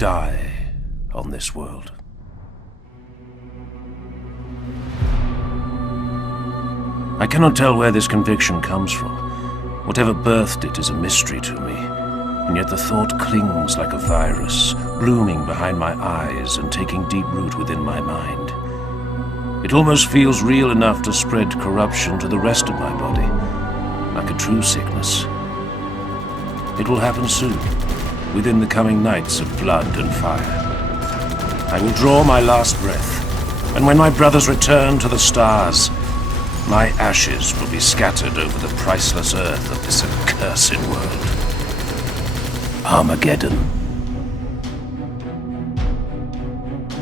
die on this world. I cannot tell where this conviction comes from. Whatever birthed it is a mystery to me, and yet the thought clings like a virus, blooming behind my eyes and taking deep root within my mind. It almost feels real enough to spread corruption to the rest of my body, like a true sickness. It will happen soon, within the coming nights of blood and fire. I will draw my last breath, and when my brothers return to the stars, my ashes will be scattered over the priceless earth of this accursed world. Armageddon.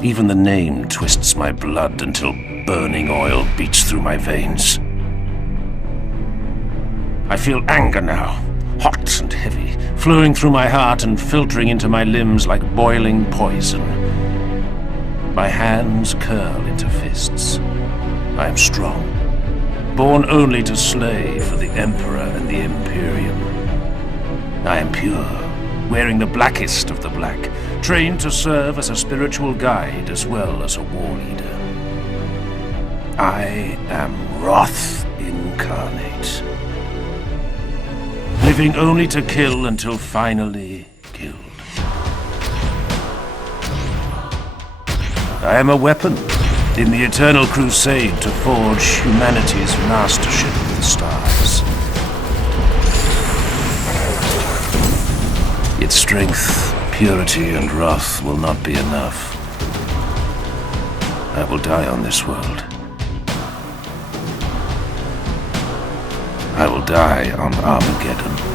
Even the name twists my blood until burning oil beats through my veins. I feel anger now, hot and heavy, flowing through my heart and filtering into my limbs like boiling poison. My hands curl into fists. I am strong, born only to slay for the Emperor and the Imperium. I am pure, wearing the blackest of the black, trained to serve as a spiritual guide as well as a war leader. I am wrath incarnate, living only to kill until finally killed. I am a weapon in the eternal crusade to forge humanity's mastership of the stars. Its strength, purity, and wrath will not be enough. I will die on this world. I will die on Armageddon.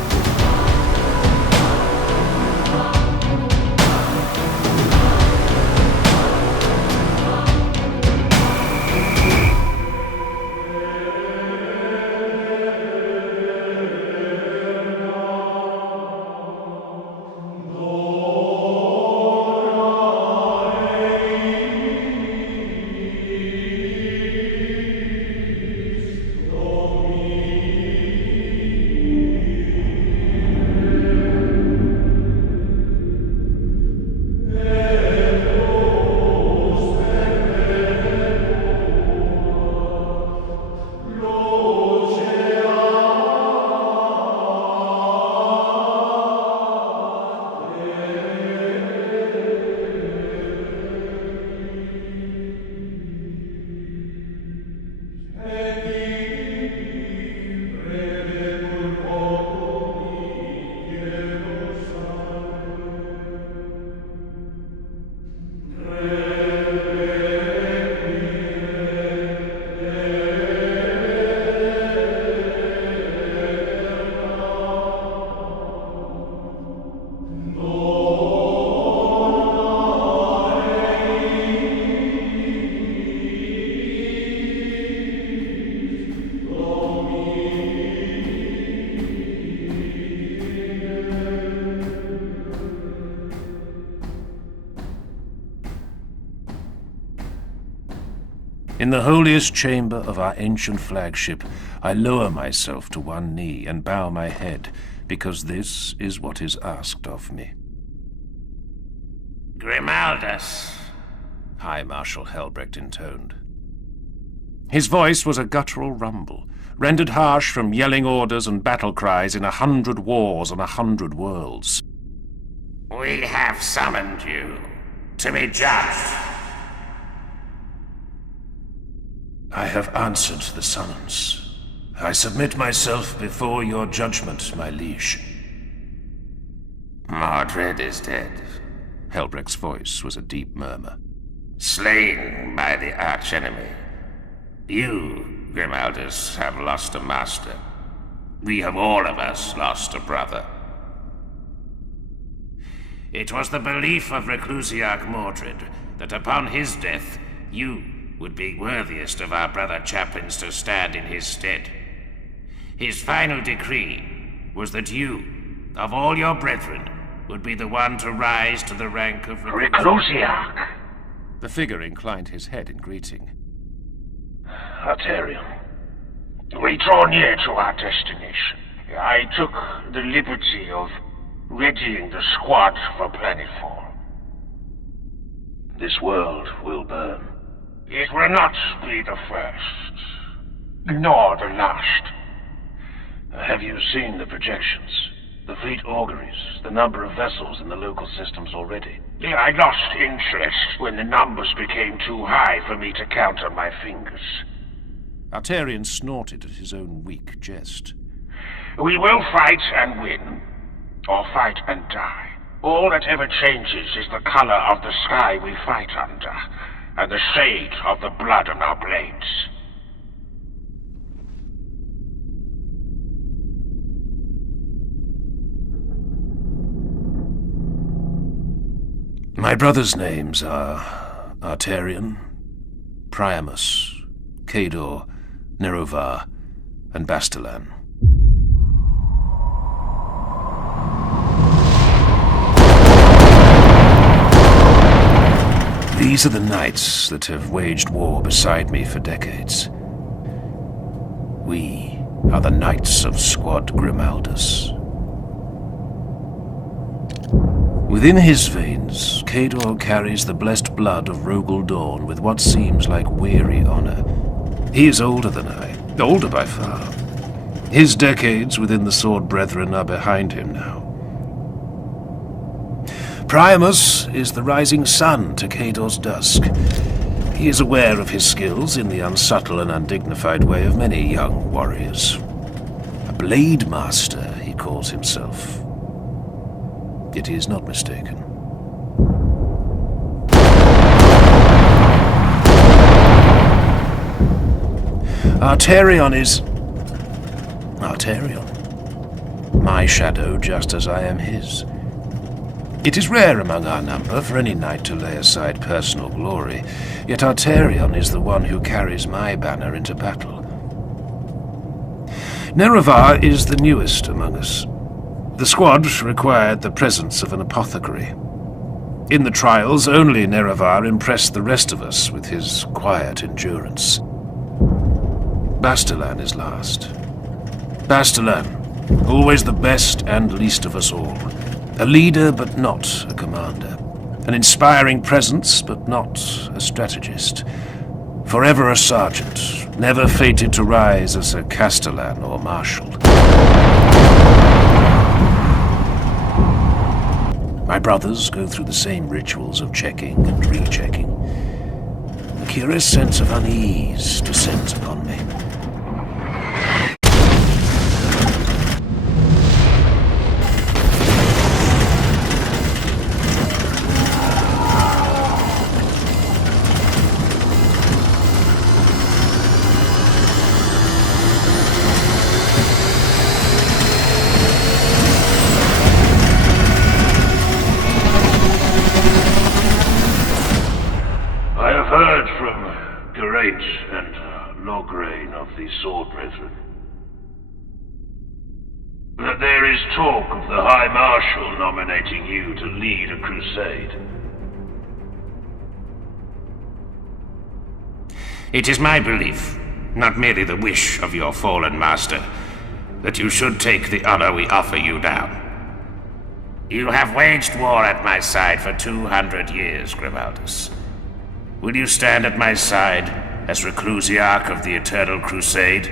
In the holiest chamber of our ancient flagship, I lower myself to one knee and bow my head, because this is what is asked of me. Grimaldus, High Marshal Helbrecht intoned. His voice was a guttural rumble, rendered harsh from yelling orders and battle cries in 100 wars on 100 worlds. we have summoned you to be judged. I have answered the summons. I submit myself before your judgment, my liege. Mordred is dead. Helbrecht's voice was a deep murmur. Slain by the archenemy. You, Grimaldus, have lost a master. We have all of us lost a brother. It was the belief of reclusiarch Mordred that upon his death, you would be worthiest of our brother chaplains to stand in his stead. His final decree was that you, of all your brethren, would be the one to rise to the rank of reclusiarch. The figure inclined his head in greeting. Arterium, we draw near to our destination. I took the liberty of readying the squad for planetfall. This world will burn. It will not be the first, nor the last. Have you seen the projections? The fleet auguries, the number of vessels in the local systems already? I lost interest when the numbers became too high for me to count on my fingers. Arterian snorted at his own weak jest. We will fight and win, or fight and die. All that ever changes is the color of the sky we fight under, and the shade of the blood on our blades. My brothers' names are Arterian, Priamus, Cador, Nerovar, and Bastilan. These are the knights that have waged war beside me for decades. We are the Knights of Squad Grimaldus. Within his veins, Cador carries the blessed blood of Rogel Dawn with what seems like weary honor. He is older than I, older by far. His decades within the Sword Brethren are behind him now. Priamus is the rising sun to Cador's dusk. He is aware of his skills in the unsubtle and undignified way of many young warriors. A blade master, he calls himself. Yet he is not mistaken. Arterion is... Arterion. My shadow, just as I am his. It is rare among our number for any knight to lay aside personal glory, yet Arterion is the one who carries my banner into battle. Nerovar is the newest among us. The squad required the presence of an apothecary. In the trials, only Nerovar impressed the rest of us with his quiet endurance. Bastilan is last. Bastilan, always the best and least of us all. A leader, but not a commander. An inspiring presence, but not a strategist. Forever a sergeant, never fated to rise as a castellan or marshal. My brothers go through the same rituals of checking and rechecking. A curious sense of unease descends upon me. The Sword Brethren. That there is talk of the High Marshal nominating you to lead a crusade. It is my belief, not merely the wish of your fallen master, that you should take the honor we offer you now. You have waged war at my side for 200 years, Grimaldus. Will you stand at my side as reclusiarch of the Eternal Crusade?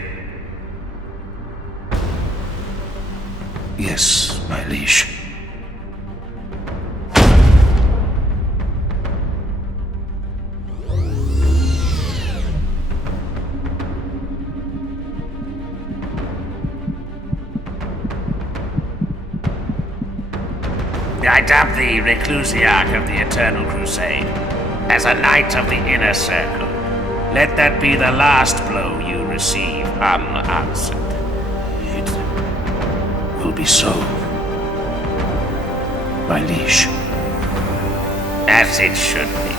Yes, my liege. I dub thee reclusiarch of the Eternal Crusade, as a knight of the Inner Circle. Let that be the last blow you receive unanswered. It will be so, my liege. As it should be.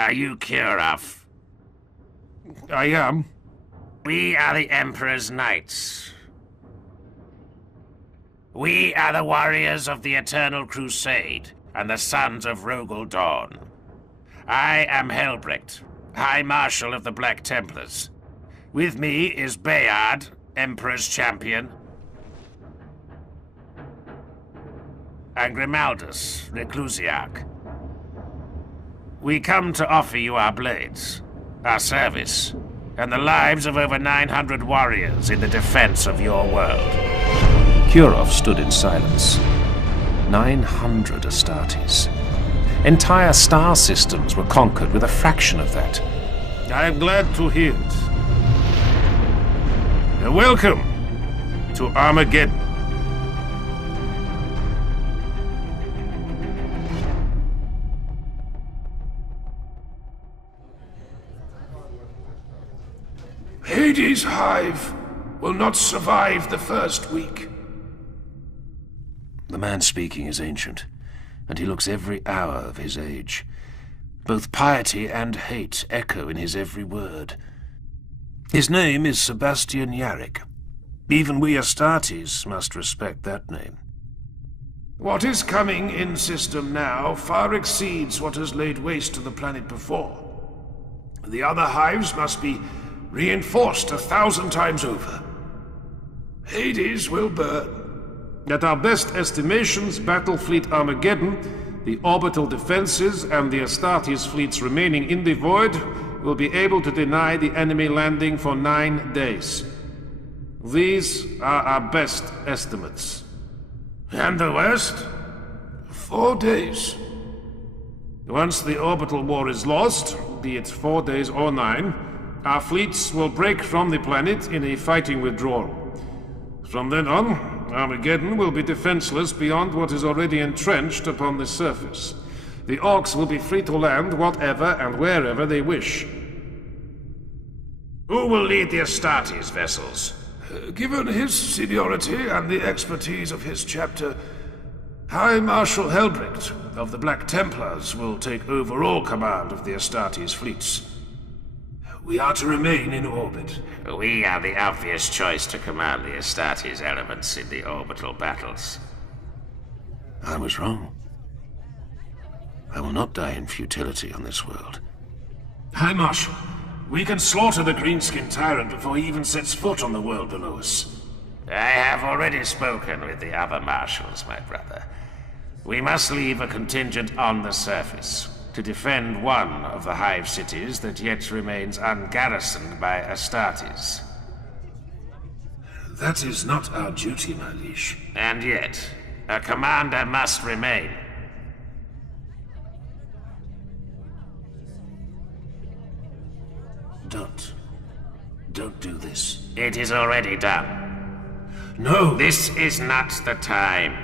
Are you Kurov? I am. We are the Emperor's Knights. We are the warriors of the Eternal Crusade and the Sons of Rogel Dawn. I am Helsreach, High Marshal of the Black Templars. With me is Bayard, Emperor's Champion, and Grimaldus, reclusiarch. We come to offer you our blades, our service, and the lives of over 900 warriors in the defense of your world. Kurov stood in silence. 900 Astartes. Entire star systems were conquered with a fraction of that. I am glad to hear it. Welcome to Armageddon. Hades' hive will not survive the first week. The man speaking is ancient, and he looks every hour of his age. Both piety and hate echo in his every word. His name is Sebastian Yarrick. Even we Astartes must respect that name. What is coming in system now far exceeds what has laid waste to the planet before. The other hives must be reinforced 1,000 times over. Hades will burn. At our best estimations, Battle Fleet Armageddon, the orbital defenses, and the Astartes fleets remaining in the void will be able to deny the enemy landing for 9 days. These are our best estimates. And the worst? 4 days. Once the orbital war is lost, be it 4 days or 9, our fleets will break from the planet in a fighting withdrawal. From then on, Armageddon will be defenseless beyond what is already entrenched upon the surface. The Orcs will be free to land whatever and wherever they wish. Who will lead the Astartes vessels? Given his seniority and the expertise of his chapter, High Marshal Helsreach of the Black Templars will take overall command of the Astartes fleets. We are to remain in orbit. We are the obvious choice to command the Astartes elements in the orbital battles. I was wrong. I will not die in futility on this world. High Marshal, we can slaughter the Greenskin Tyrant before he even sets foot on the world below us. I have already spoken with the other marshals, my brother. We must leave a contingent on the surface to defend one of the hive cities that yet remains ungarrisoned by Astartes. That is not our duty, my liege. And yet, a commander must remain. Don't do this. It is already done. No! This is not the time.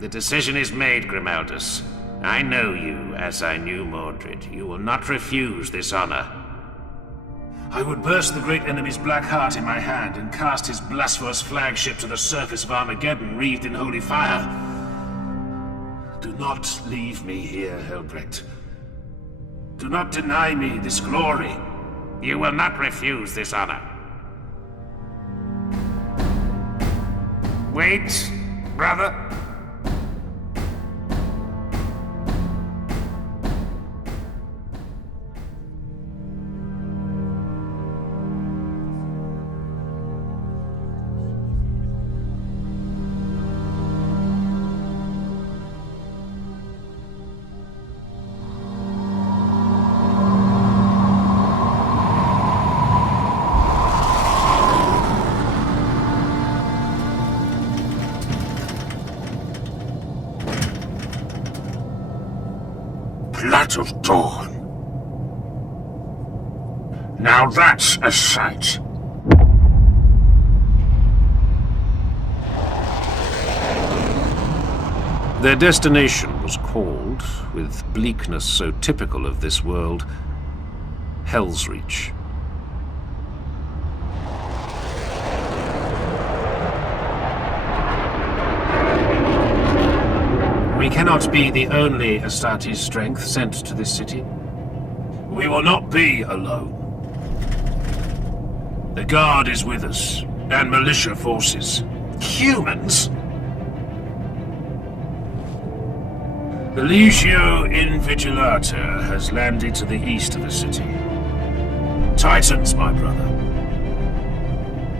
The decision is made, Grimaldus. I know you as I knew Mordred. You will not refuse this honor. I would burst the great enemy's black heart in my hand and cast his blasphemous flagship to the surface of Armageddon, wreathed in holy fire. Do not leave me here, Helsreach. Do not deny me this glory. You will not refuse this honor. Wait, brother. Blood of Dawn. Now that's a sight. Their destination was called, with bleakness so typical of this world, Helsreach. We cannot be the only Astartes strength sent to this city. We will not be alone. The Guard is with us, and militia forces. Humans? The Legio Invigilata has landed to the east of the city. Titans, my brother.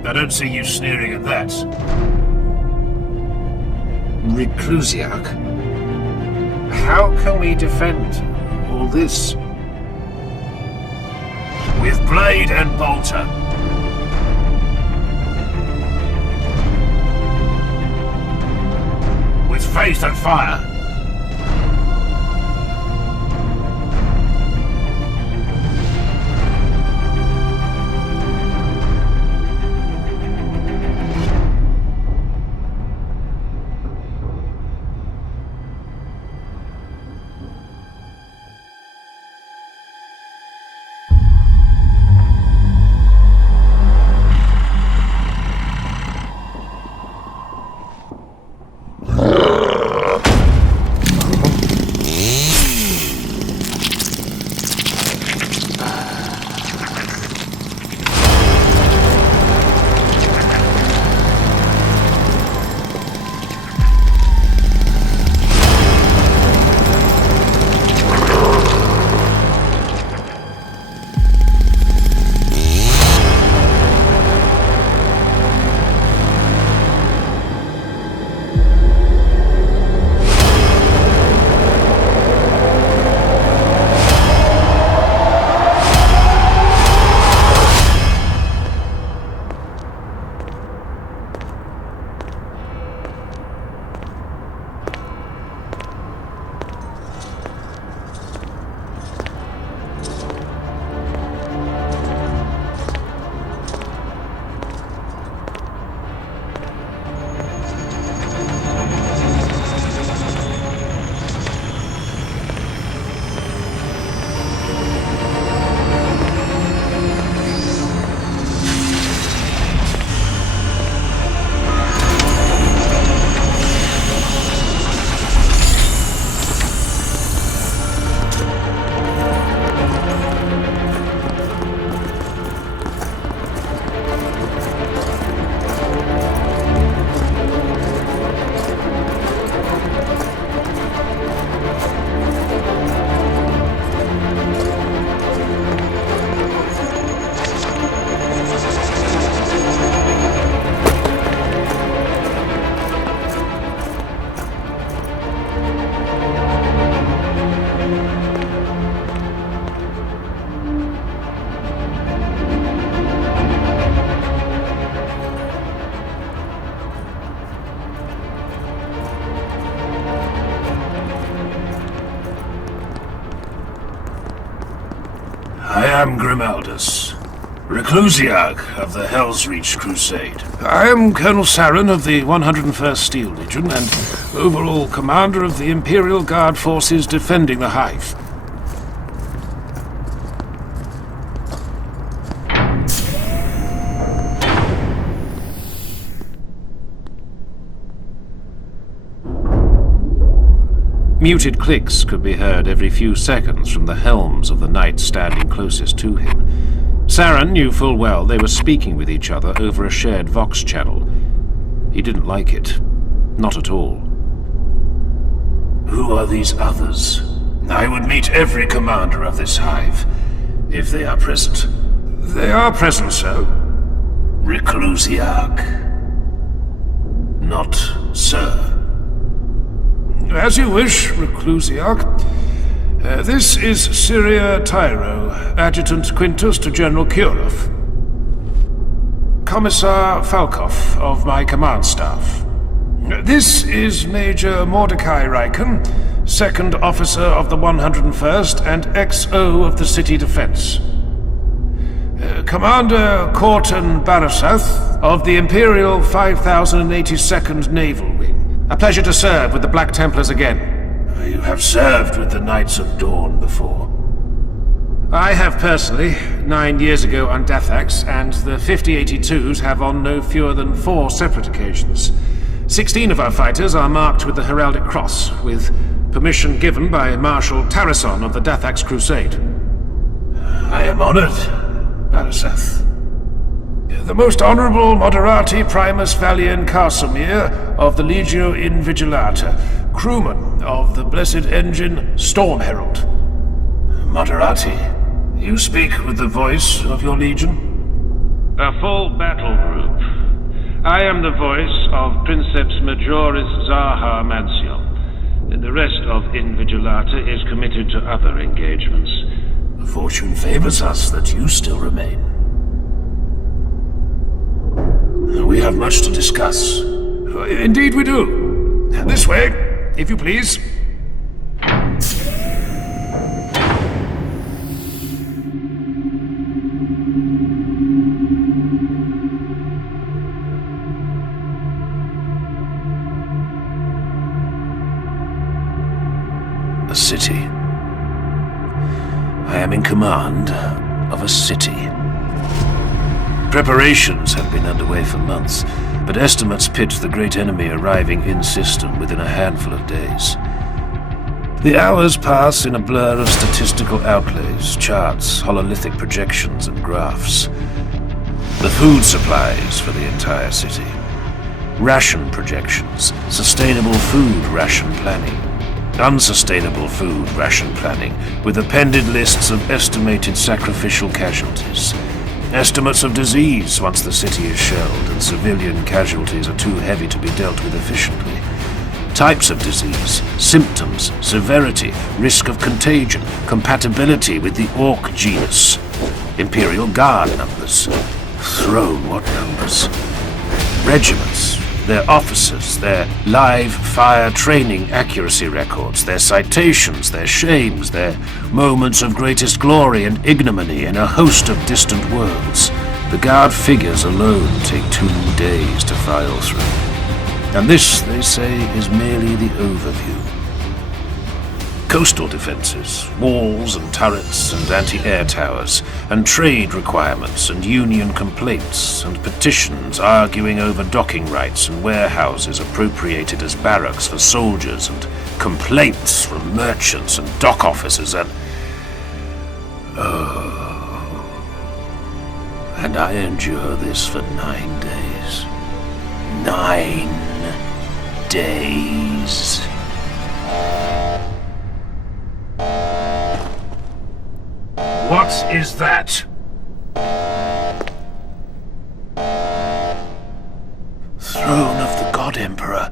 I don't see you sneering at that. Reclusiarch? How can we defend all this? With blade and bolter. With faith and fire. I am Grimaldus, reclusiarch of the Helsreach Crusade. I am Colonel Saren of the 101st Steel Legion and overall commander of the Imperial Guard forces defending the Hive. Muted clicks could be heard every few seconds from the helms of the knights standing closest to him. Saren knew full well they were speaking with each other over a shared Vox channel. He didn't like it. Not at all. Who are these others? I would meet every commander of this hive, if they are present. They are present, sir. Reclusiarch. Not sir. As you wish, Reclusiarch. This is Syria Tyro, Adjutant Quintus to General Kurov. Commissar Falkov of my command staff. This is Major Mordecai Reichen, Second Officer of the 101st and XO of the City Defense. Commander Corton Barasath of the Imperial 5082nd Naval Wing. A pleasure to serve with the Black Templars again. You have served with the Knights of Dawn before. I have personally, 9 years ago on Dathax, and the 5082s have on no fewer than 4 separate occasions. 16 of our fighters are marked with the Heraldic Cross, with permission given by Marshal Tarrason of the Dathax Crusade. I am honored, Bariseth. The most honorable Moderati Primus Valian Casimir of the Legio Invigilata, crewman of the blessed engine Storm Herald. Moderati, you speak with the voice of your legion? A full battle group. I am the voice of Princeps Majoris Zaha Mancium, and the rest of Invigilata is committed to other engagements. Fortune favors us that you still remain. We have much to discuss. Indeed we do. This way, if you please. A city. I am in command of a city. Preparations have been underway for months, but estimates pit the great enemy arriving in system within a handful of days. The hours pass in a blur of statistical outlays, charts, hololithic projections, and graphs. The food supplies for the entire city. Ration projections, sustainable food ration planning. Unsustainable food ration planning, with appended lists of estimated sacrificial casualties. Estimates of disease once the city is shelled and civilian casualties are too heavy to be dealt with efficiently. Types of disease, symptoms, severity, risk of contagion, compatibility with the Orc genus. Imperial Guard numbers. Throne, what numbers? Regiments, their officers, their live fire training accuracy records, their citations, their shames, their moments of greatest glory and ignominy in a host of distant worlds. The Guard figures alone take 2 days to file through. And this, they say, is merely the overview. Coastal defenses, walls and turrets and anti-air towers, and trade requirements and union complaints and petitions arguing over docking rights and warehouses appropriated as barracks for soldiers and complaints from merchants and dock officers and... And I endure this for 9 days. 9 days. What is that? Throne of the God Emperor.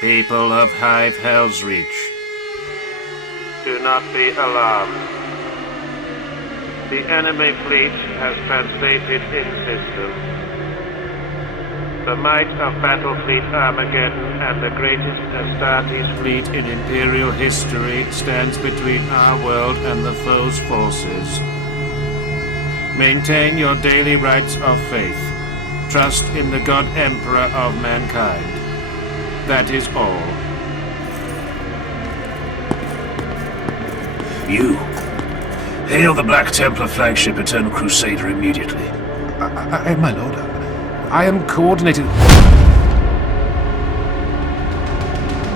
People of Hive Helsreach, Do not be alarmed. The enemy fleet has translated in system. The might of Battlefleet Armageddon and the greatest Astartes fleet in Imperial history stands between our world and the foe's forces. Maintain your daily rites of faith. Trust in the God Emperor of mankind. That is all. You. Hail the Black Templar flagship Eternal Crusader immediately. My lord, I am coordinating...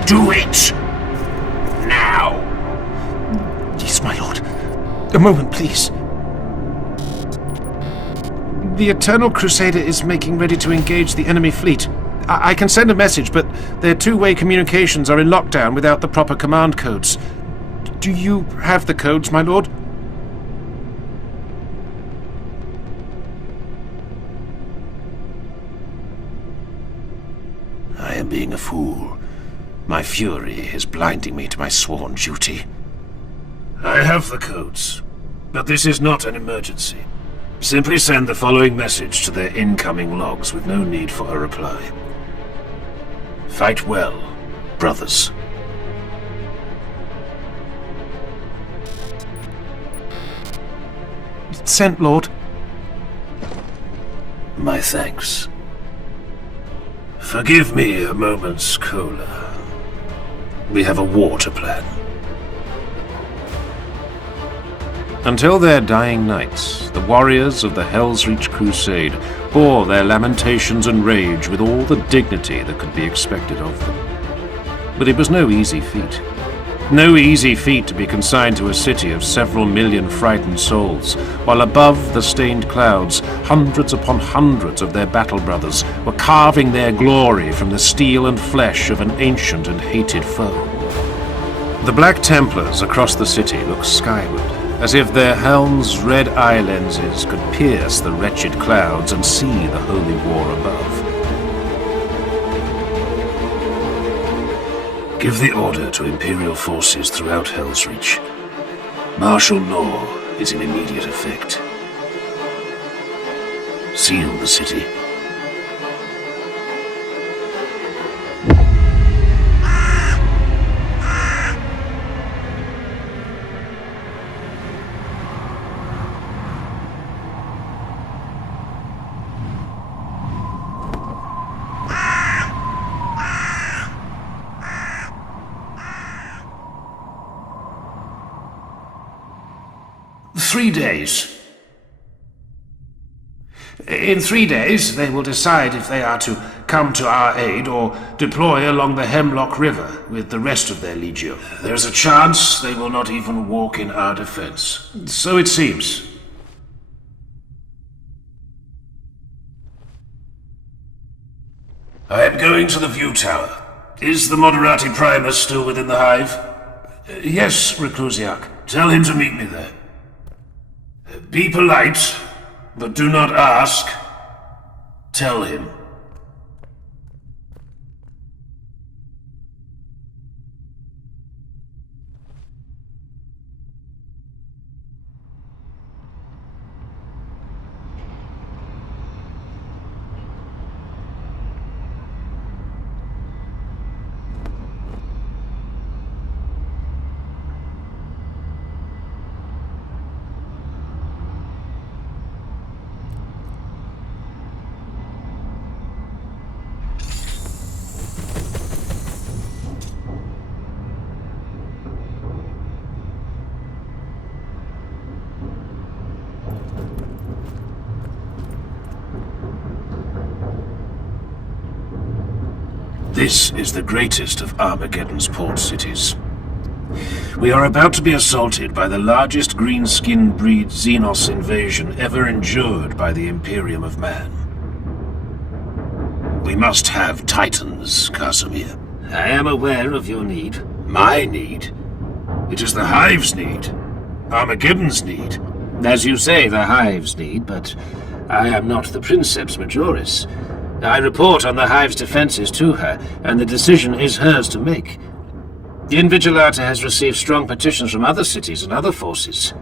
Do it! Now! Yes, my lord. A moment, please. The Eternal Crusader is making ready to engage the enemy fleet. I can send a message, but their two-way communications are in lockdown without the proper command codes. Do you have the codes, my lord? I am being a fool. My fury is blinding me to my sworn duty. I have the codes, but this is not an emergency. Simply send the following message to their incoming logs with no need for a reply. Fight well. brothers. Sent, Lord. My thanks. Forgive me a moment's cola. We have a war to plan. Until their dying nights, the warriors of the Helsreach crusade bore their lamentations and rage with all the dignity that could be expected of them. But it was no easy feat. No easy feat to be consigned to a city of several million frightened souls, while above the stained clouds, hundreds upon hundreds of their battle brothers were carving their glory from the steel and flesh of an ancient and hated foe. The Black Templars across the city looked skyward, as if their helms' red eye lenses could pierce the wretched clouds and see the holy war above. Give the order to Imperial forces throughout Helsreach. Martial law is in immediate effect. Seal the city. In 3 days, they will decide if they are to come to our aid or deploy along the Hemlock River with the rest of their legion. There's a chance they will not even walk in our defense. So it seems. I am going to the view tower. Is the Moderati Primus still within the hive? Yes, reclusiarch. Tell him to meet me there. Be polite, but do not ask. Tell him. This is the greatest of Armageddon's port cities. We are about to be assaulted by the largest green-skinned breed Xenos invasion ever endured by the Imperium of Man. We must have Titans, Casimir. I am aware of your need. My need? It is the Hive's need. Armageddon's need. As you say, the Hive's need, but I am not the Princeps Majoris. I report on the Hive's defenses to her, and the decision is hers to make. Invigilata has received strong petitions from other cities and other forces.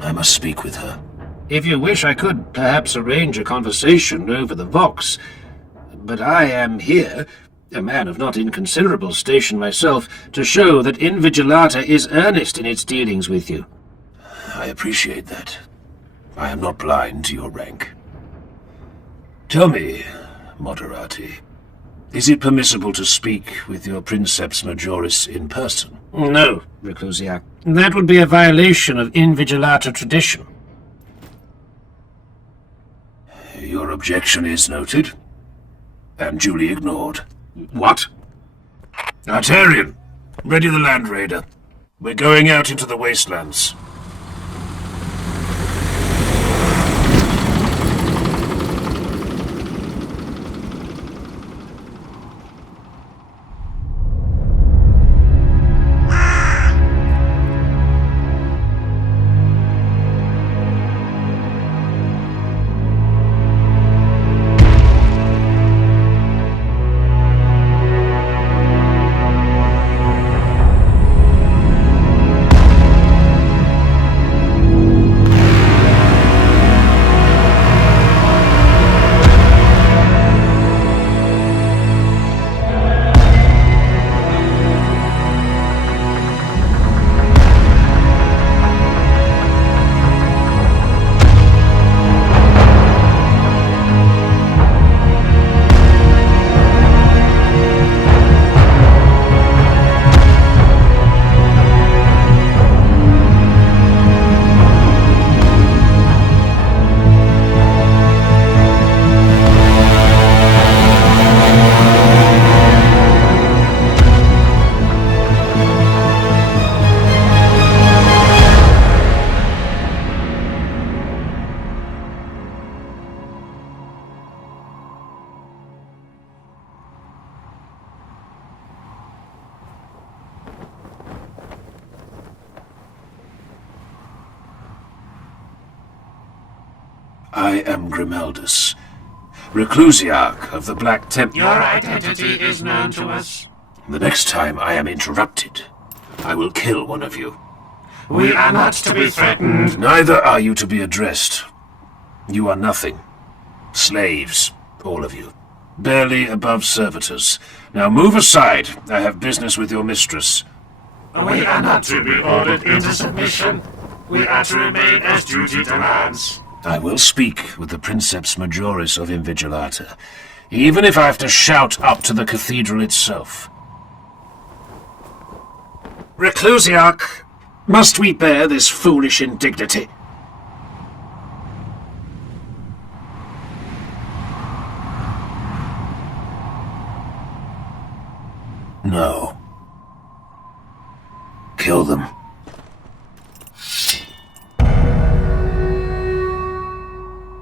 I must speak with her. If you wish, I could perhaps arrange a conversation over the Vox. But I am here, a man of not inconsiderable station myself, to show that Invigilata is earnest in its dealings with you. I appreciate that. I am not blind to your rank. Tell me, Moderati, is it permissible to speak with your Princeps Majoris in person? No, reclusiarch. That would be a violation of Invigilata tradition. Your objection is noted, and duly ignored. What? Artarian, ready the Land Raider. We're going out into the wastelands. I am Grimaldus, reclusiarch of the Black Temple. Your identity is known to us. The next time I am interrupted, I will kill one of you. We are not to be threatened. Neither are you to be addressed. You are nothing. Slaves, all of you. Barely above servitors. Now move aside. I have business with your mistress. We are not to be ordered into submission. We are to remain as duty demands. I will speak with the Princeps Majoris of Invigilata, even if I have to shout up to the cathedral itself. Reclusiarch, must we bear this foolish indignity? No. Kill them.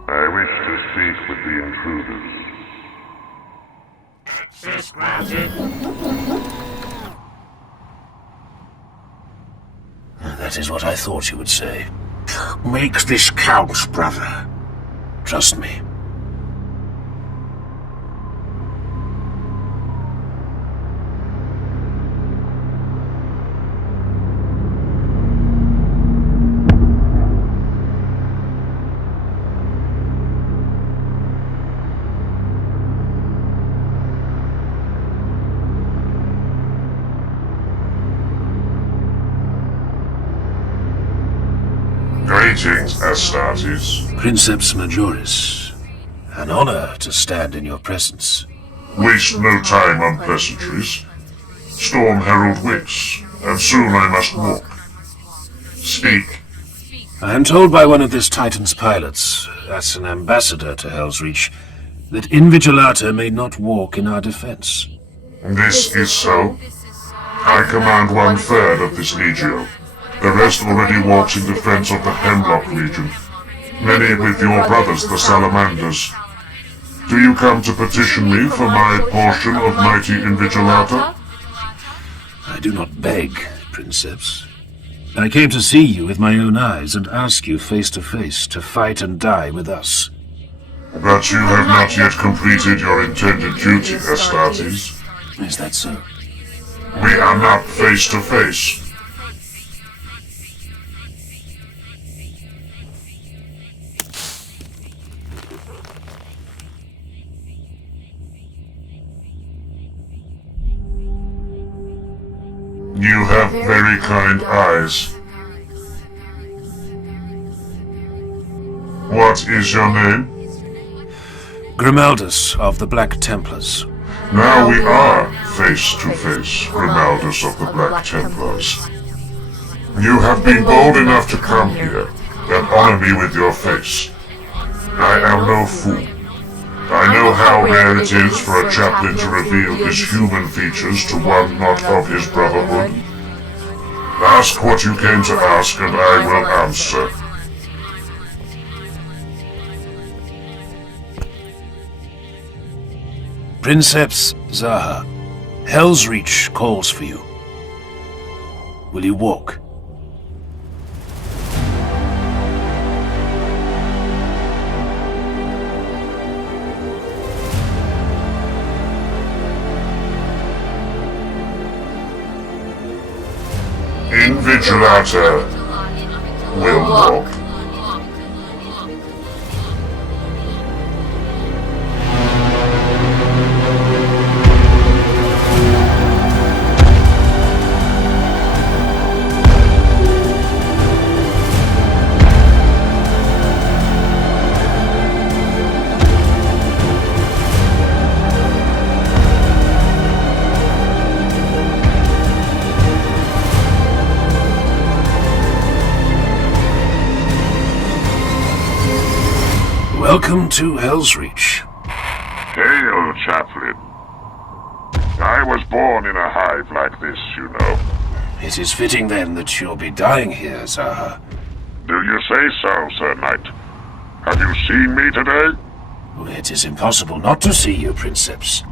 I wish to speak with the intruders. Access granted. That is what I thought you would say. Make this count, brother. Trust me. Greetings, Astartes. Princeps Majoris, an honor to stand in your presence. Waste no time on pleasantries. Storm herald wits, and soon I must walk. Speak. I am told by one of this Titan's pilots, as an ambassador to Helsreach, that Invigilata may not walk in our defense. This is so. I command 1/3 of this legio. The rest already walks in defense of the Hemlock region. Many with your brothers, the Salamanders. Do you come to petition me for my portion of mighty Invigilata? I do not beg, Princeps. I came to see you with my own eyes and ask you face to face to fight and die with us. But you have not yet completed your intended duty, Astartes. Is that so? We are not face to face. You have very kind eyes. What is your name? Grimaldus of the Black Templars. Now we are face to face, Grimaldus of the Black Templars. You have been bold enough to come here and honor me with your face. I am no fool. I know how rare it is for a chaplain to reveal his human features to one not of his brotherhood. Ask what you came to ask, and I will answer. Princeps Zaha, Helsreach calls for you. Will you walk? Invigilata will walk. Welcome to Helsreach. Hail, chaplain. I was born in a hive like this, you know. It is fitting then that you'll be dying here, Zaha. Do you say so, Sir Knight? Have you seen me today? It is impossible not to see you, Princeps.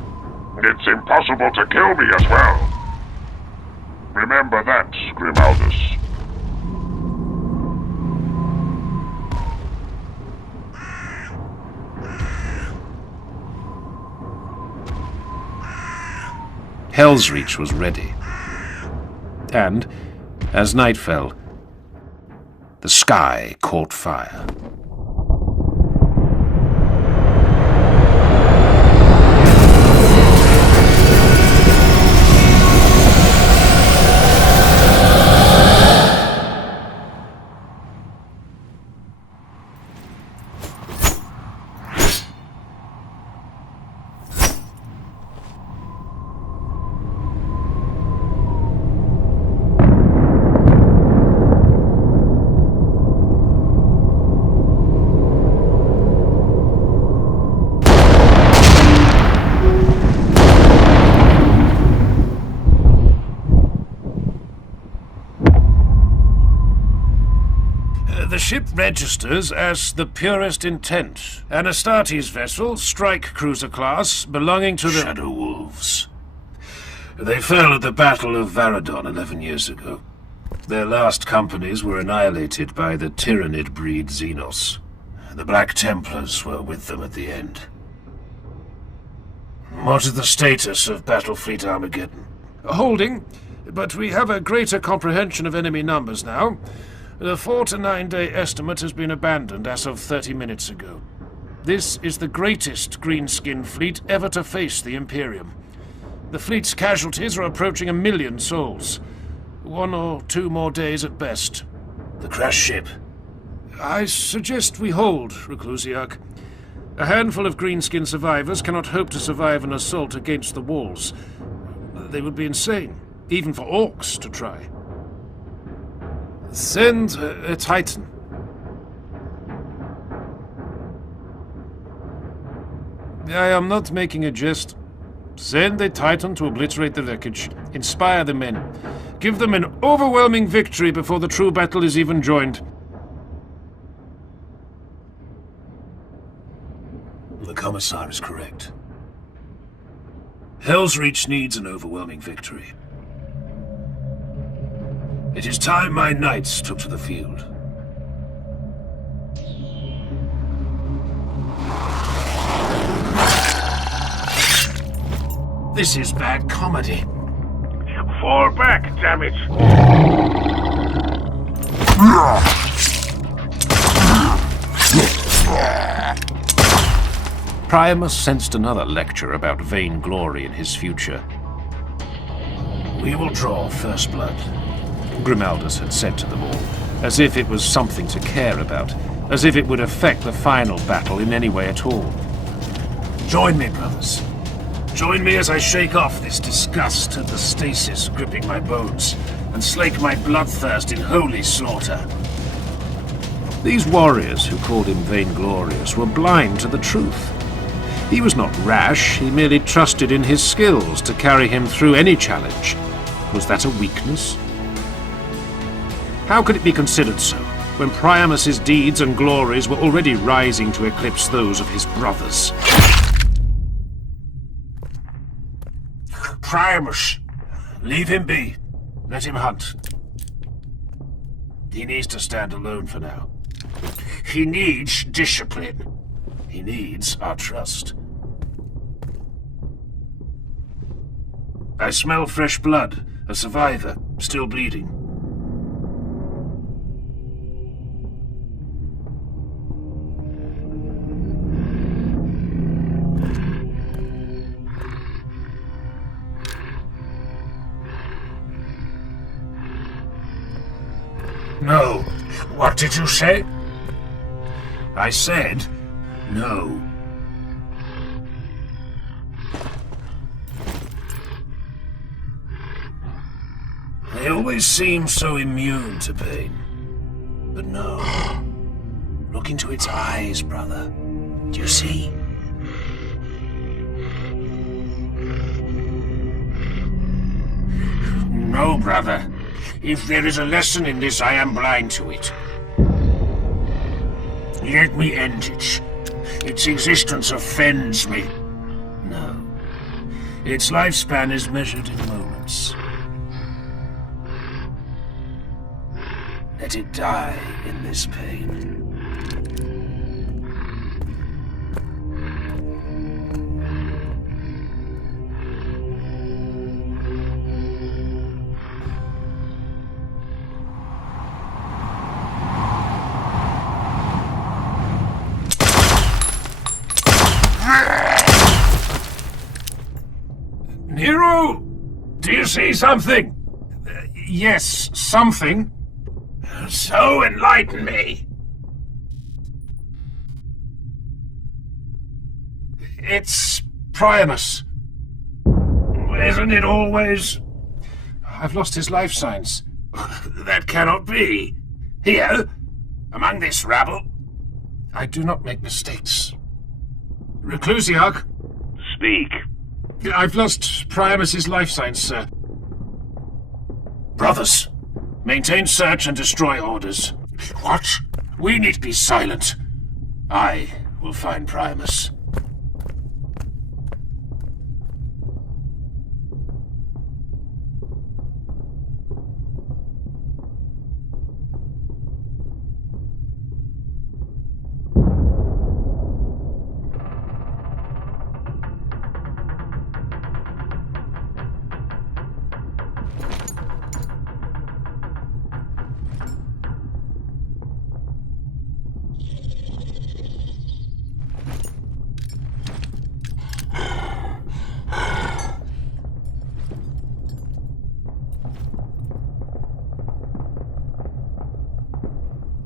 It's impossible to kill me as well. Remember that, Grimaldus. Helsreach was ready. And, as night fell, the sky caught fire. The ship registers as the Purest Intent, an Astartes vessel, strike cruiser class, belonging to the Shadow Wolves. They fell at the Battle of Varadon 11 years ago. Their last companies were annihilated by the Tyrannid breed Xenos. The Black Templars were with them at the end. What is the status of Battlefleet Armageddon? Holding, but we have a greater comprehension of enemy numbers now. The 4 to 9 day estimate has been abandoned as of 30 minutes ago. This is the greatest greenskin fleet ever to face the Imperium. The fleet's casualties are approaching 1 million souls. 1 or 2 more days at best. The crashed ship. I suggest we hold, reclusiarch. A handful of greenskin survivors cannot hope to survive an assault against the walls. They would be insane, even for orcs to try. Send a Titan. I am not making a jest. Send a Titan to obliterate the wreckage. Inspire the men. Give them an overwhelming victory before the true battle is even joined. The Commissar is correct. Helsreach needs an overwhelming victory. It is time my knights took to the field. This is bad comedy. Fall back, damn it! Priamus sensed another lecture about vainglory in his future. We will draw first blood, Grimaldus had said to them all, as if it was something to care about, as if it would affect the final battle in any way at all. Join me, brothers. Join me as I shake off this disgust at the stasis gripping my bones and slake my bloodthirst in holy slaughter. These warriors who called him vainglorious were blind to the truth. He was not rash, he merely trusted in his skills to carry him through any challenge. Was that a weakness? How could it be considered so, when Priamus's deeds and glories were already rising to eclipse those of his brothers? Priamus, leave him be. Let him hunt. He needs to stand alone for now. He needs discipline. He needs our trust. I smell fresh blood. A survivor, still bleeding. No. What did you say? I said no. They always seem so immune to pain. But no. Look into its eyes, brother. Do you see? No, brother. If there is a lesson in this, I am blind to it. Let me end it. Its existence offends me. No. Its lifespan is measured in moments. Let it die in this pain. Nero! Do you see something? Yes, something. So enlighten me. It's Priamus. Isn't it always? I've lost his life signs. That cannot be. Here, among this rabble. I do not make mistakes. Reclusiarch, Speak. I've lost Priamus's life signs, sir. Brothers, maintain search and destroy orders. What? We need to be silent. I will find Priamus.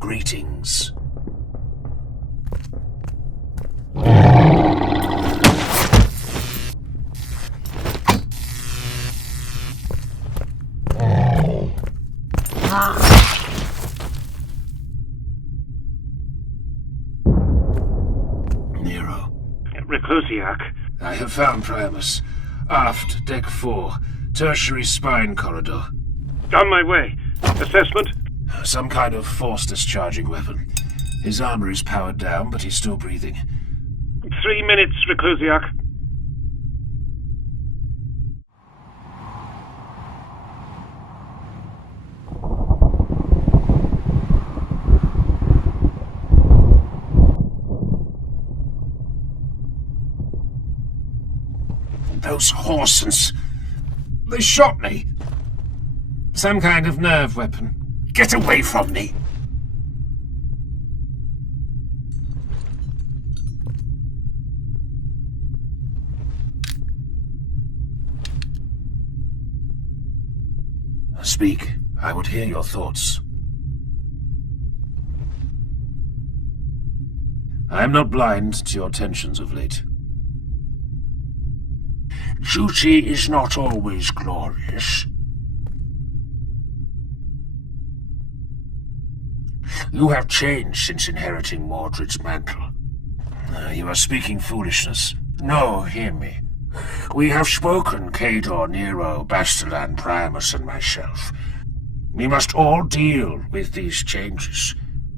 Greetings. Nero. Reclusiarch. I have found Priamus. Aft, deck 4, tertiary spine corridor. On my way. Assessment? Some kind of force-discharging weapon. His armor is powered down, but he's still breathing. 3 minutes, Reclusiarch. Those Horsens. They shot me. Some kind of nerve weapon. Get away from me. Speak. I would hear your thoughts. I am not blind to your tensions of late. Duty is not always glorious. You have changed since inheriting Mordred's mantle. You are speaking foolishness. No, hear me. We have spoken, Cador, Nero, Bastilan, Priamus, and myself. We must all deal with these changes,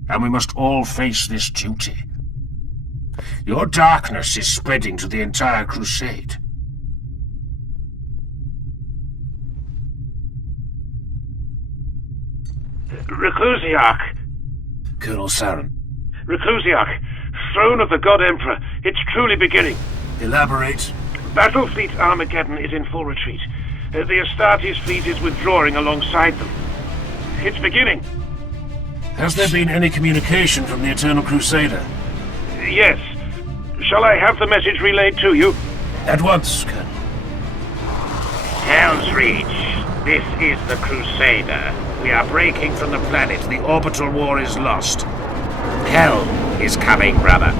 and we must all face this duty. Your darkness is spreading to the entire crusade. Reclusiarch. Colonel Saren. Reclusiarch. Throne of the God Emperor. It's truly beginning. Elaborate. Battle Fleet Armageddon is in full retreat. The Astartes fleet is withdrawing alongside them. It's beginning. Has there been any communication from the Eternal Crusader? Yes. Shall I have the message relayed to you? At once, Colonel. Helsreach, this is the Crusader. We are breaking from the planet. The orbital war is lost. Hell is coming, brother.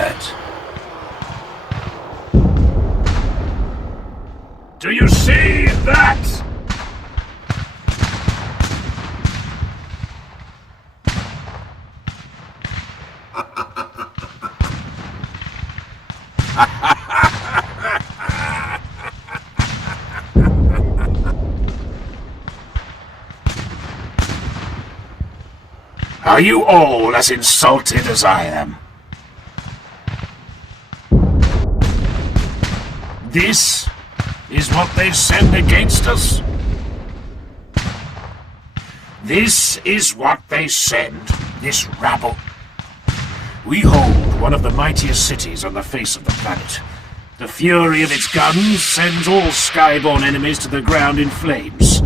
that? Do you see that? Are you all as insulted as I am? This is what they send against us? This is what they send, this rabble. We hold one of the mightiest cities on the face of the planet. The fury of its guns sends all skyborne enemies to the ground in flames.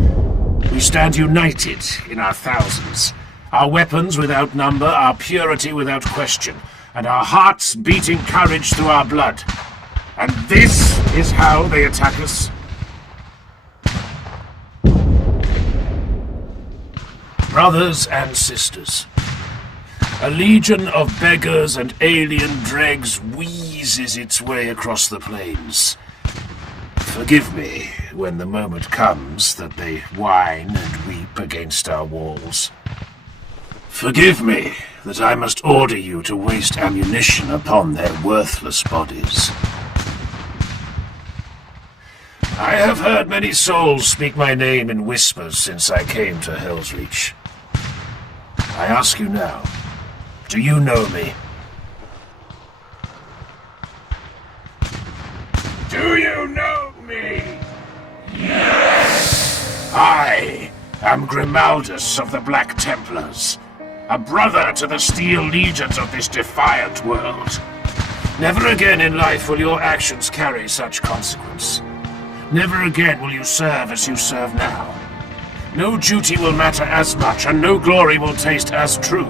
We stand united in our thousands. Our weapons without number, our purity without question, and our hearts beating courage through our blood. And this is how they attack us? Brothers and sisters, a legion of beggars and alien dregs wheezes its way across the plains. Forgive me when the moment comes that they whine and weep against our walls. Forgive me that I must order you to waste ammunition upon their worthless bodies. I have heard many souls speak my name in whispers since I came to Helsreach. I ask you now, do you know me? Do you know me? Yes! I am Grimaldus of the Black Templars, a brother to the Steel Legions of this defiant world. Never again in life will your actions carry such consequence. Never again will you serve as you serve now. No duty will matter as much, and no glory will taste as true.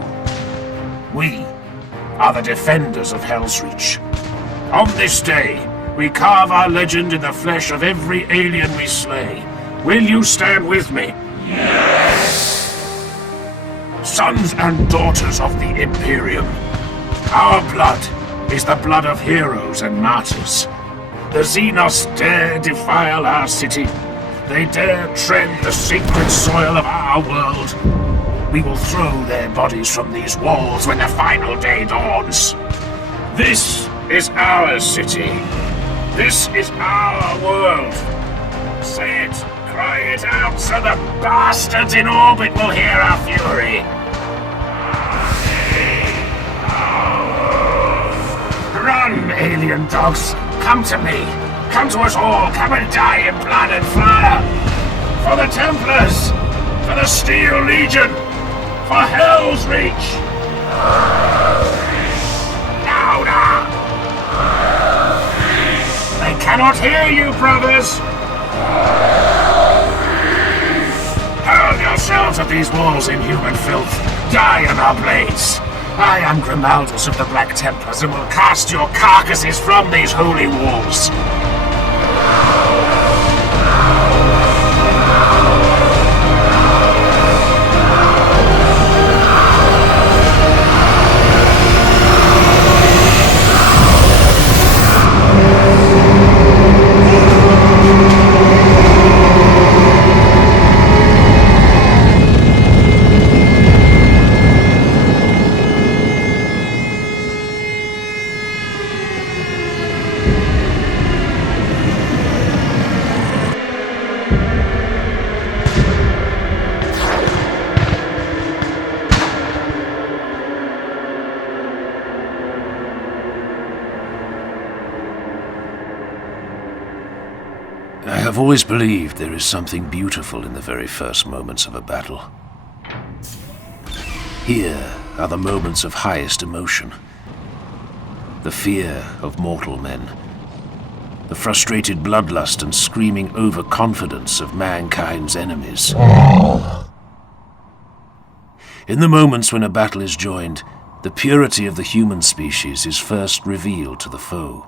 We are the defenders of Helsreach. On this day, we carve our legend in the flesh of every alien we slay. Will you stand with me? Yes! Sons and daughters of the Imperium, our blood is the blood of heroes and martyrs. The Xenos dare defile our city. They dare tread the sacred soil of our world. We will throw their bodies from these walls when the final day dawns. This is our city. This is our world. Say it, cry it out so the bastards in orbit will hear our fury. Run, alien dogs. Come to me. Come to us all. Come and die in blood and fire. For the Templars. For the Steel Legion. For Helsreach. Louder. They cannot hear you, brothers. Hurl yourselves at these walls in human filth. Die in our blades. I am Grimaldus of the Black Templars and will cast your carcasses from these holy walls. I have always believed there is something beautiful in the very first moments of a battle. Here are the moments of highest emotion. The fear of mortal men. The frustrated bloodlust and screaming overconfidence of mankind's enemies. In the moments when a battle is joined, the purity of the human species is first revealed to the foe.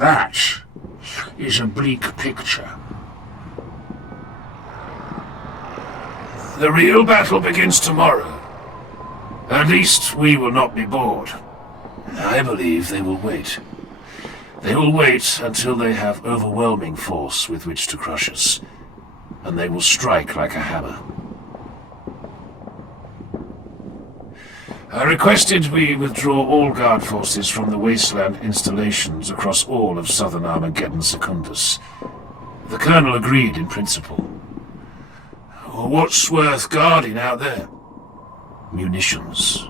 That is a bleak picture. The real battle begins tomorrow. At least we will not be bored. I believe they will wait. They will wait until they have overwhelming force with which to crush us. And they will strike like a hammer. I requested we withdraw all guard forces from the wasteland installations across all of southern Armageddon Secundus. The Colonel agreed in principle. What's worth guarding out there? Munitions.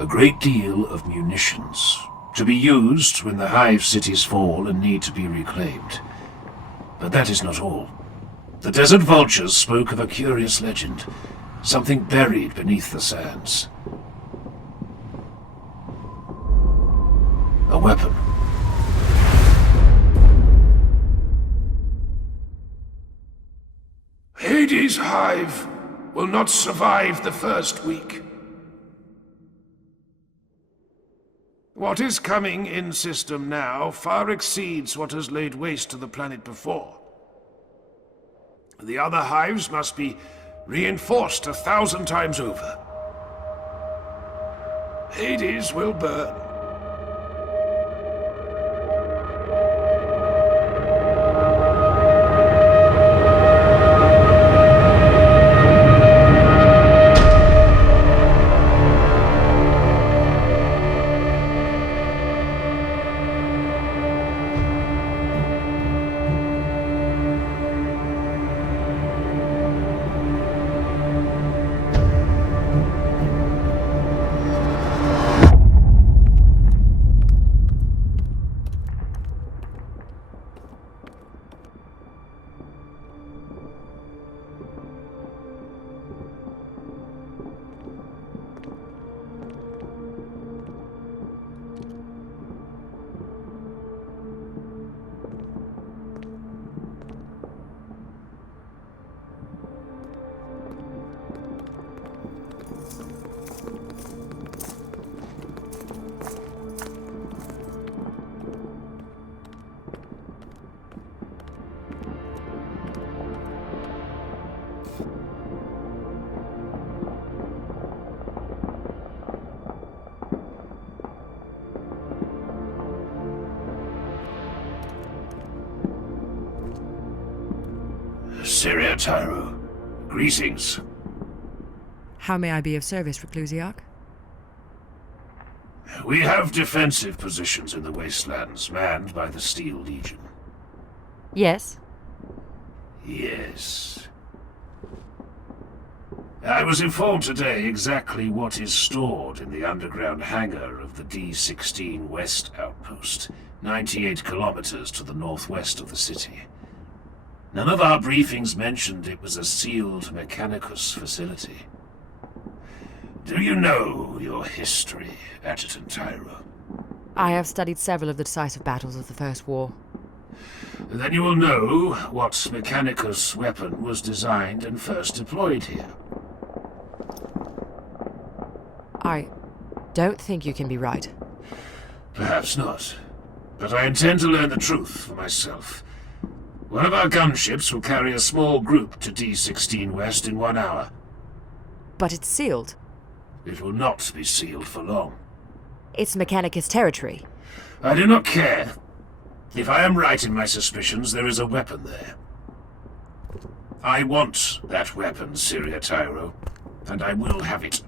A great deal of munitions. To be used when the hive cities fall and need to be reclaimed. But that is not all. The desert vultures spoke of a curious legend. Something buried beneath the sands. A weapon. Hades' hive will not survive the first week. What is coming in system now far exceeds what has laid waste to the planet before. The other hives must be reinforced 1,000 times over. Hades will burn. Syria, Tyro. Greetings. How may I be of service, reclusiarch? We have defensive positions in the wastelands, manned by the Steel Legion. Yes? Yes. I was informed today exactly what is stored in the underground hangar of the D-16 West Outpost, 98 kilometers to the northwest of the city. None of our briefings mentioned it was a sealed Mechanicus facility. Do you know your history, Adjutant Tyro? I have studied several of the decisive battles of the First War. Then you will know what Mechanicus weapon was designed and first deployed here. I don't think you can be right. Perhaps not. But I intend to learn the truth for myself. One of our gunships will carry a small group to D-16 West in 1 hour. But it's sealed. It will not be sealed for long. It's Mechanicus territory. I do not care. If I am right in my suspicions, there is a weapon there. I want that weapon, Syria Tyro, and I will have it.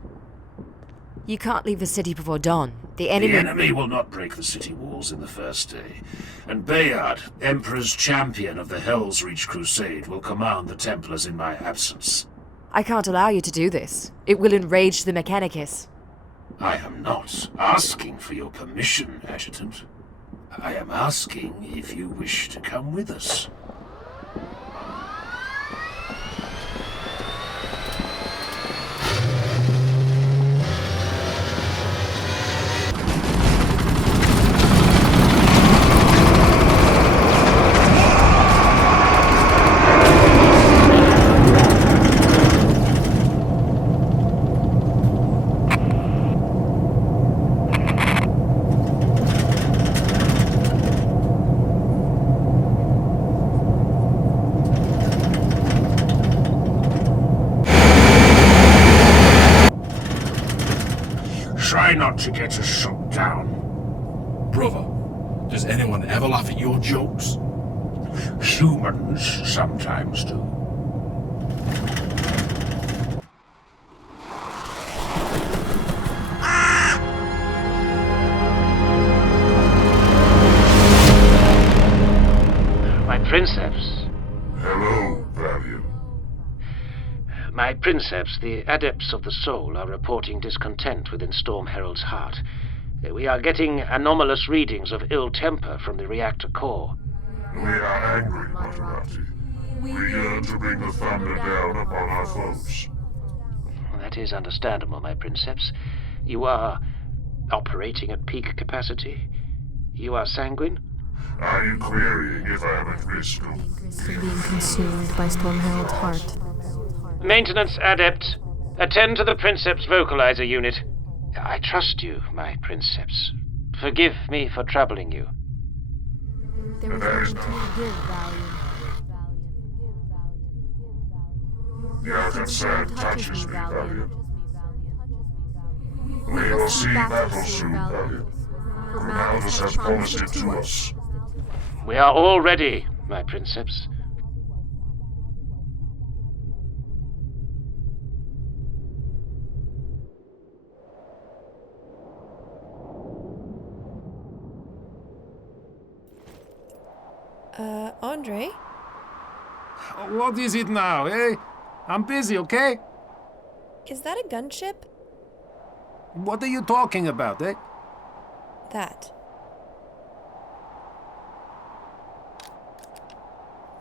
You can't leave the city before dawn. The enemy... The enemy will not break the city walls in the first day, and Bayard, Emperor's champion of the Helsreach crusade, will command the Templars in my absence. I can't allow you to do this. It will enrage the Mechanicus. I am not asking for your permission, Adjutant. I am asking if you wish to come with us. Try not to get us shot down. Brother, does anyone ever laugh at your jokes? Humans sometimes do. My princeps. Hello, Valiant. My princeps, the adepts of the soul are reporting discontent within Storm Herald's heart. We are getting anomalous readings of ill temper from the reactor core. We are angry, Maserati. We yearn to bring the thunder down upon our foes. That is understandable, my princeps. You are operating at peak capacity. You are sanguine? Are you querying if I am at risk of... being consumed by Storm Herald's heart? Maintenance adept, attend to the princeps vocalizer unit. I trust you, my princeps. Forgive me for troubling you. There is no... Your concern touches me, Valiant. We will see battle soon, Valiant. Ronaldus has promised it to us. We are all ready, my princeps. Andre? What is it now, eh? I'm busy, okay? Is that a gunship? What are you talking about, eh? That.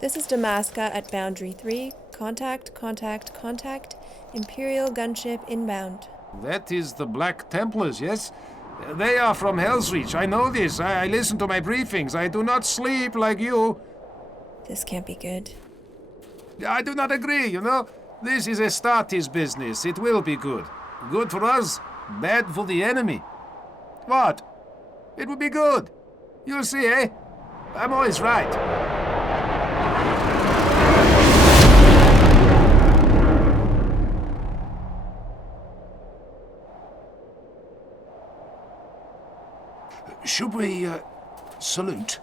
This is Damaska at Boundary 3. Contact. Imperial gunship inbound. That is the Black Templars, yes? They are from Helsreach. I know this. I listen to my briefings. I do not sleep like you. This can't be good. I do not agree, you know? This is Astartes business. It will be good. Good for us, bad for the enemy. What? It will be good. You'll see, eh? I'm always right. Should we, salute?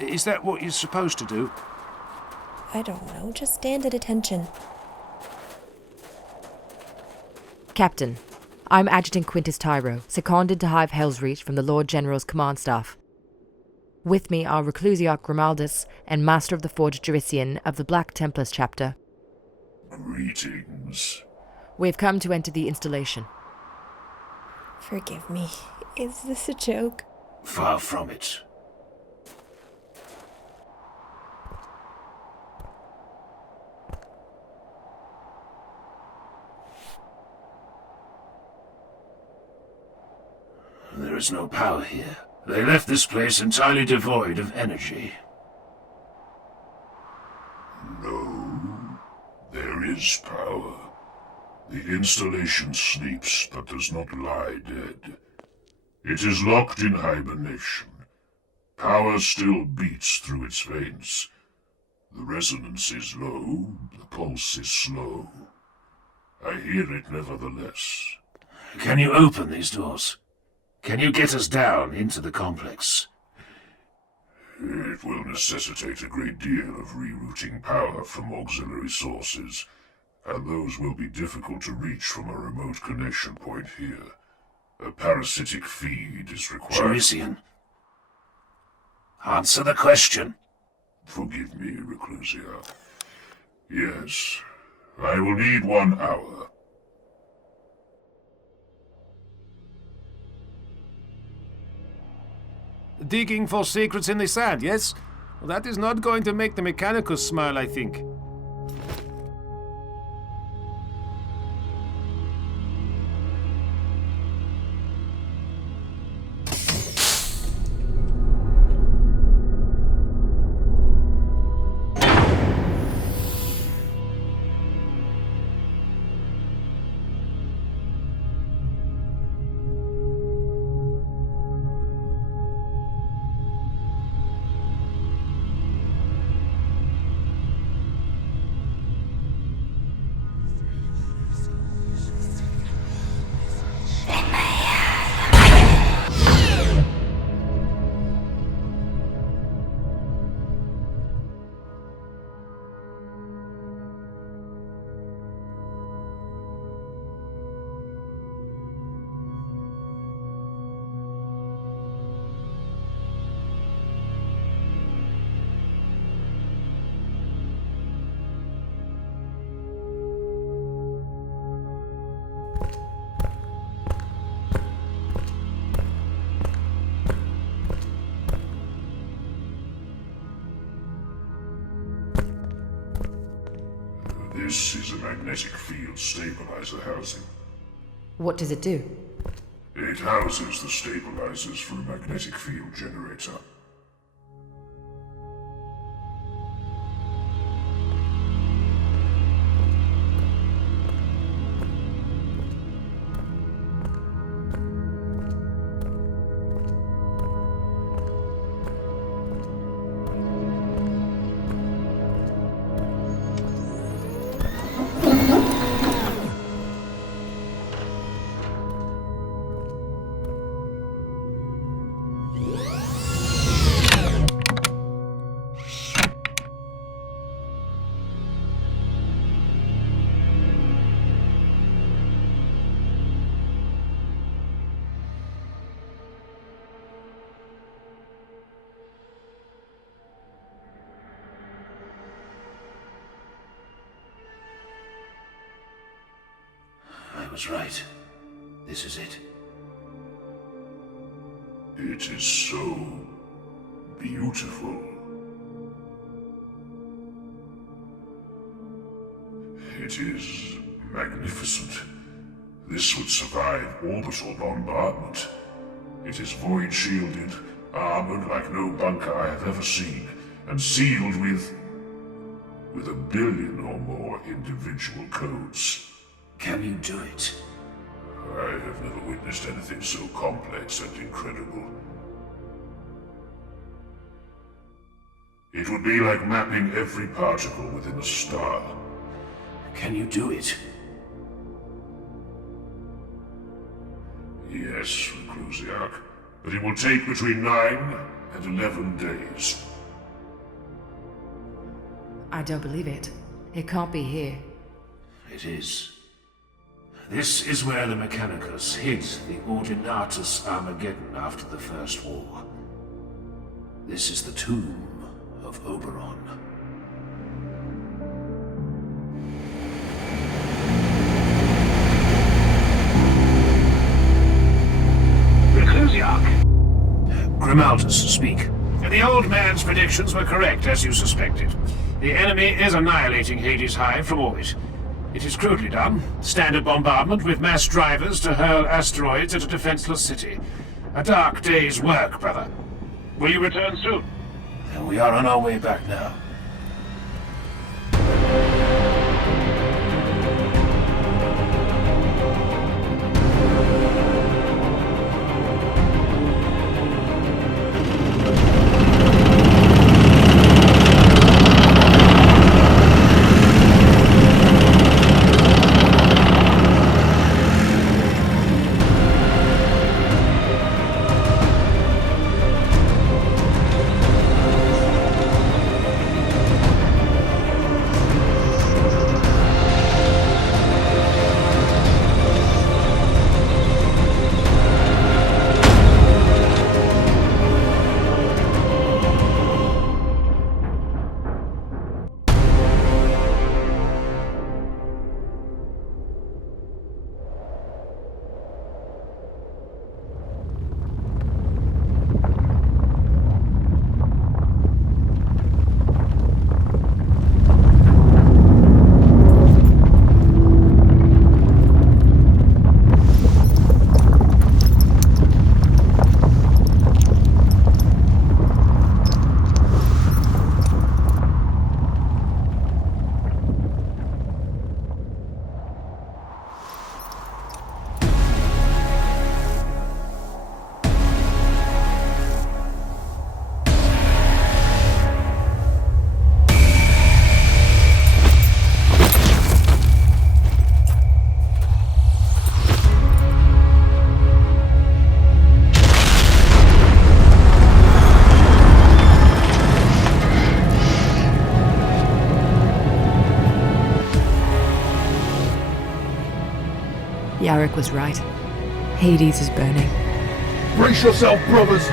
Is that what you're supposed to do? I don't know. Just stand at attention. Captain, I'm Adjutant Quintus Tyro, seconded to Hive Helsreach from the Lord General's command staff. With me are reclusiarch Grimaldus and Master of the Forge Jurisian of the Black Templars chapter. Greetings. We've come to enter the installation. Forgive me. Is this a joke? Far from it. is no power here. They left this place entirely devoid of energy. No, there is power. The installation sleeps but does not lie dead. It is locked in hibernation. Power still beats through its veins. The resonance is low, the pulse is slow. I hear it nevertheless. Can you open these doors? Can you get us down into the complex? It will necessitate a great deal of rerouting power from auxiliary sources, and those will be difficult to reach from a remote connection point here. A parasitic feed is required. Jurisian, answer the question. Forgive me, reclusiarch. Yes, I will need 1 hour. Digging for secrets in the sand, yes? Well, that is not going to make the Mechanicus smile, I think. This is a magnetic field stabilizer housing. What does it do? It houses the stabilizers for a magnetic field generator. I was right. This is it. It is so beautiful. It is magnificent. This would survive orbital bombardment. It is void shielded, armored like no bunker I have ever seen, and sealed with 1 billion or more individual codes. Can you do it? I have never witnessed anything so complex and incredible. It would be like mapping every particle within a star. Can you do it? Yes, reclusiarch, but it will take between 9 and 11 days. I don't believe it. It can't be here. It is. This is where the Mechanicus hid the Ordinatus Armageddon after the First War. This is the tomb of Oberon. Reclusiarch! Grimaldus, speak. The old man's predictions were correct, as you suspected. The enemy is annihilating Hades Hive from orbit. It is crudely done. Standard bombardment with mass drivers to hurl asteroids at a defenseless city. A dark day's work, brother. Will you return soon? And we are on our way back now. Yarrick was right. Hades is burning. Brace yourself, brothers!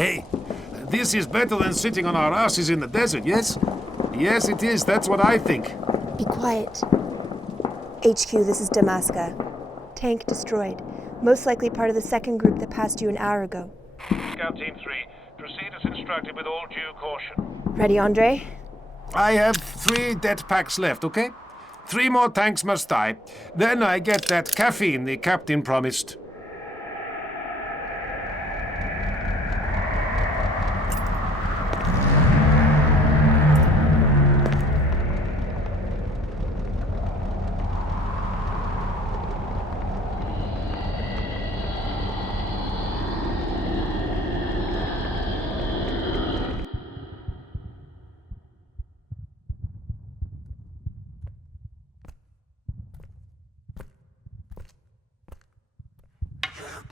Hey, this is better than sitting on our asses in the desert, yes? Yes, it is. That's what I think. Be quiet. HQ, this is Damaska. Tank destroyed. Most likely part of the second group that passed you an hour ago. Scout Team 3, proceed as instructed with all due caution. Ready, Andre? I have 3 dead packs left, okay? 3 more tanks must die. Then I get that caffeine the captain promised.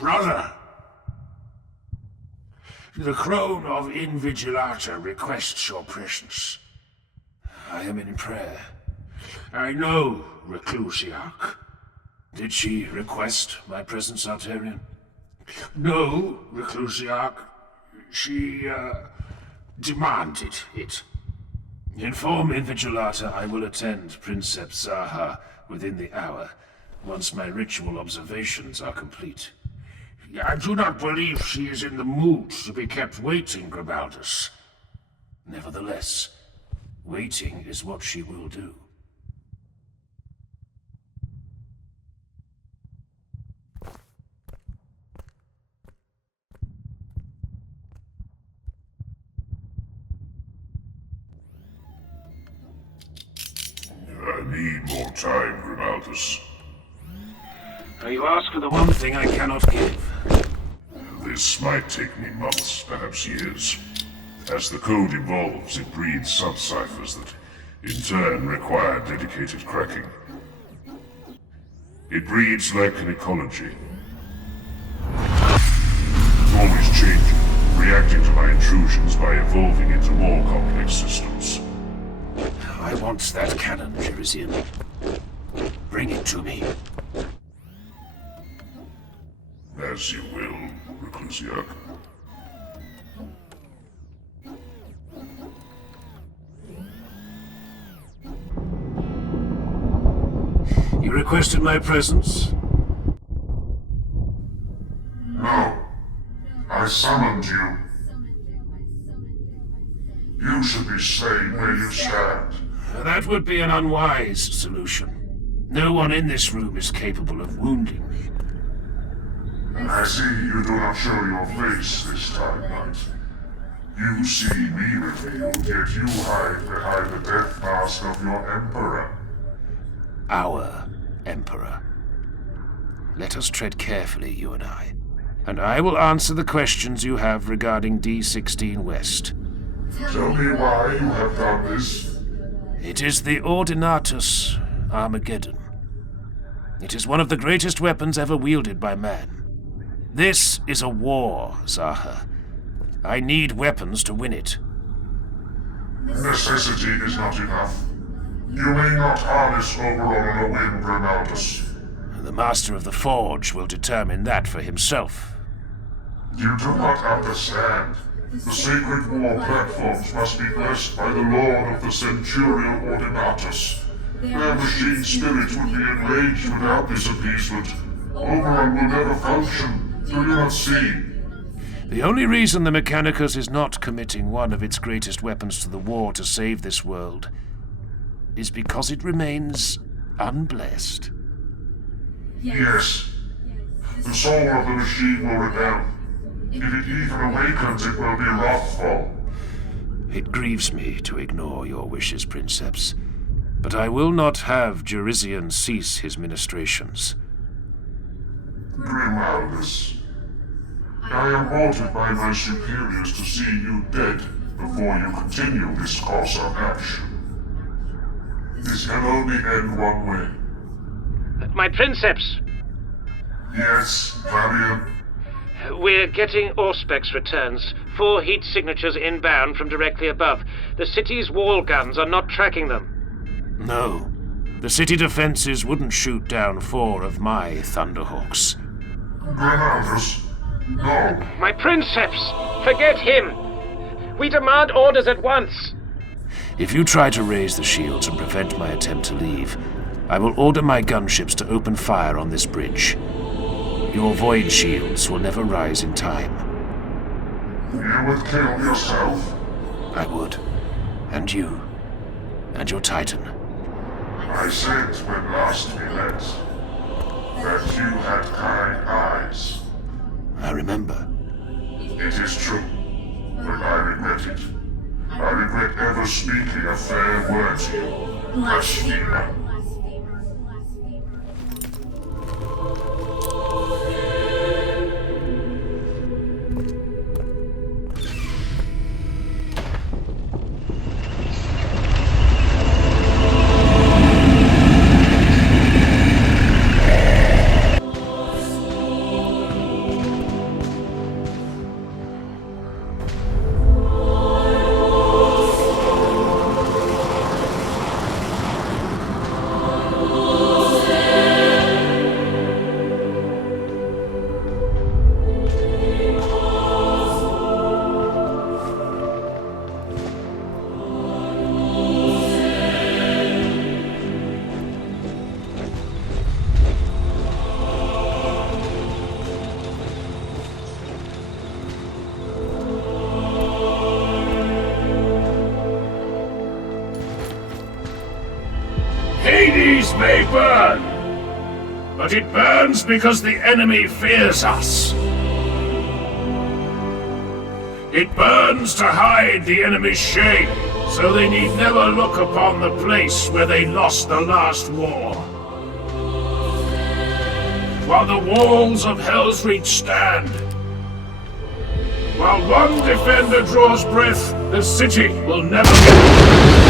Brother, the Crone of Invigilata requests your presence. I am in prayer. I know reclusiarch. Did she request my presence, Arterian? No, reclusiarch. She, demanded it. Inform Invigilata I will attend Princeps Zaha within the hour, once my ritual observations are complete. I do not believe she is in the mood to be kept waiting, Grimaldus. Nevertheless, waiting is what she will do. I need more time, Grimaldus. You ask for the one thing I cannot give. This might take me months, perhaps years. As the code evolves, it breeds sub-ciphers that, in turn, require dedicated cracking. It breeds like an ecology. Always changing, reacting to my intrusions by evolving into more complex systems. I want that cannon, Jerisian. Bring it to me. As you will, reclusiarch. You requested my presence? No. I summoned you. You should be staying where you stand. That would be an unwise solution. No one in this room is capable of wounding me. I see you do not show your face this time, Knight. You see me revealed, yet you hide behind the death mask of your Emperor. Our Emperor. Let us tread carefully, you and I will answer the questions you have regarding D-16 West. Tell me why you have done this. It is the Ordinatus Armageddon. It is one of the greatest weapons ever wielded by man. This is a war, Zaha. I need weapons to win it. Necessity is not enough. You may not harness Orbital on a whim, Grimaldus. The Master of the Forge will determine that for himself. You do not understand. The sacred war platforms must be blessed by the Lord of the Centurial Ordinatus. Their machine spirit would be enraged without this appeasement. Oberon will never function. Do you not see? The only reason the Mechanicus is not committing one of its greatest weapons to the war to save this world is because it remains unblessed. Yes. The soul of the machine will rebel. If it even awakens, it will be wrathful. It grieves me to ignore your wishes, Princeps, but I will not have Jerisian cease his ministrations. Grimaldus, I am ordered by my superiors to see you dead before you continue this course of action. This can only end one way. My Princeps! Yes, Varian? We're getting Auspex returns. 4 heat signatures inbound from directly above. The city's wall guns are not tracking them. No. The city defenses wouldn't shoot down 4 of my Thunderhawks. Grimaldus, no. My Princeps! Forget him! We demand orders at once! If you try to raise the shields and prevent my attempt to leave, I will order my gunships to open fire on this bridge. Your void shields will never rise in time. You would kill yourself? I would. And you. And your Titan. I said when last we met that you had kind eyes. I remember. It is true, but I regret it. I regret ever speaking a fair word to you, blasphemer. Hades may burn, but it burns because the enemy fears us. It burns to hide the enemy's shame, so they need never look upon the place where they lost the last war. While the walls of Helsreach stand, while one defender draws breath, the city will never be.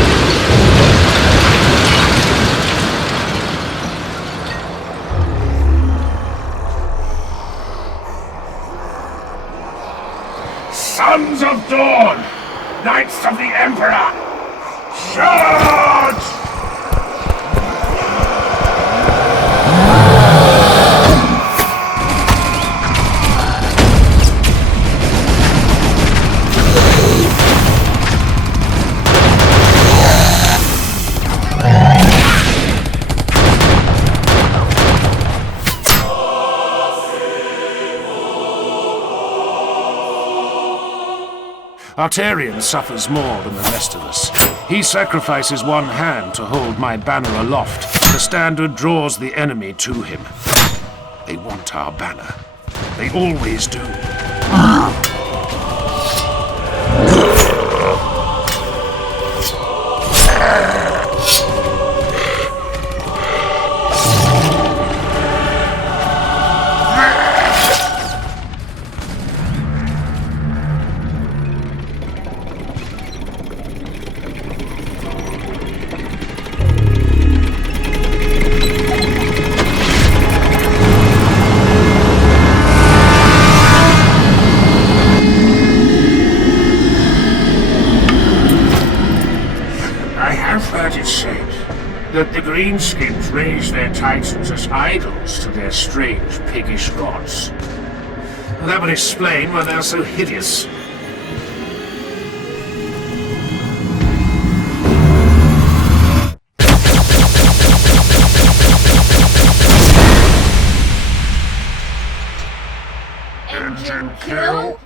Sons of Dawn! Knights of the Emperor! Charge! Arterian suffers more than the rest of us. He sacrifices one hand to hold my banner aloft. The standard draws the enemy to him. They want our banner. They always do. That the greenskins raise their titans as idols to their strange piggish gods. That would explain why they're so hideous. Engine kill?